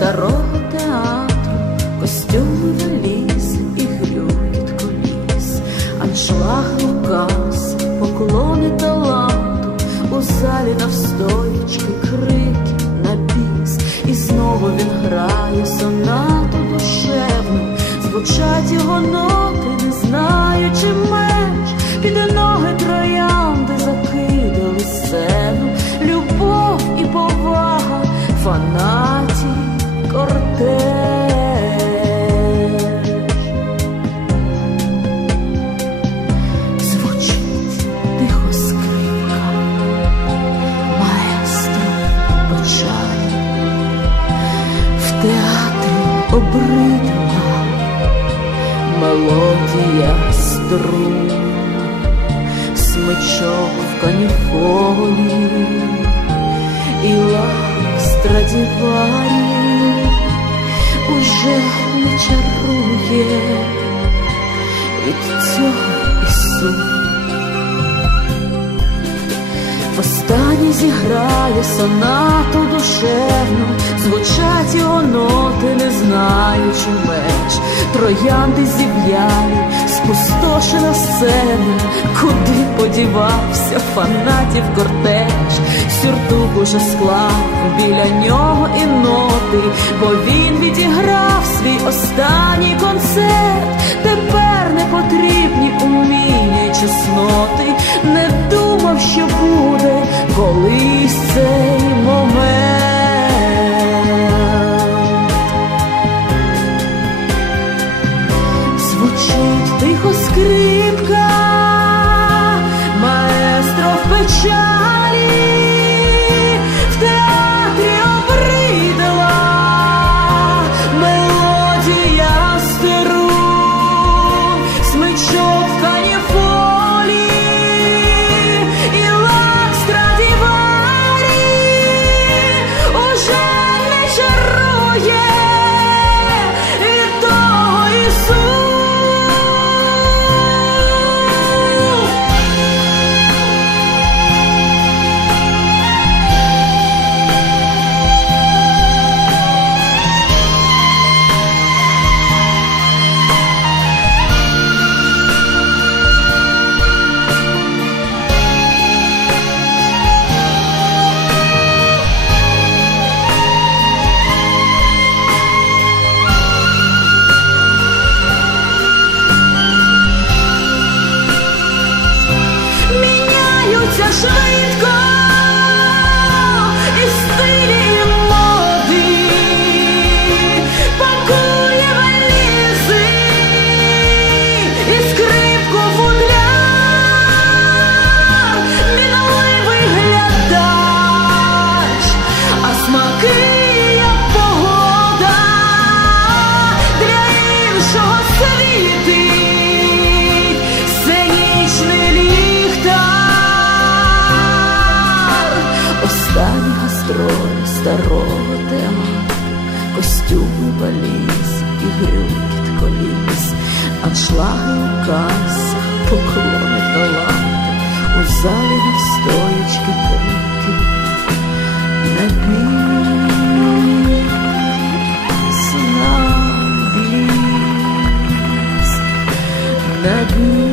старого театру, костюми валіз і грюкіт коліс, аншлаги указ, поклони таланту, у залі навстоячки крики на біс, і знову він грає сонату душевну, звучать його ноти, не знаючи обридна мелодія струн, смичок в каніфолі і лак страдіварі уже не чарує від цього і сум. Востаннє зіграє сонату душевну, звучать його ноти, не знаючи меж, троянди зів'яли, спустошена сцена, куди подівався фанатів кортеж, сюртук уже склав біля нього і ноти, бо він відіграв свій останній концерт. Тепер не потрібні уміння чесноти, не думав, що буде колись цей shine. shine. Старого театру, костюми валіз і грюкіт коліс, аншлаги у касах, поклони таланти, у залі навстоячки крики, на біс, на біс.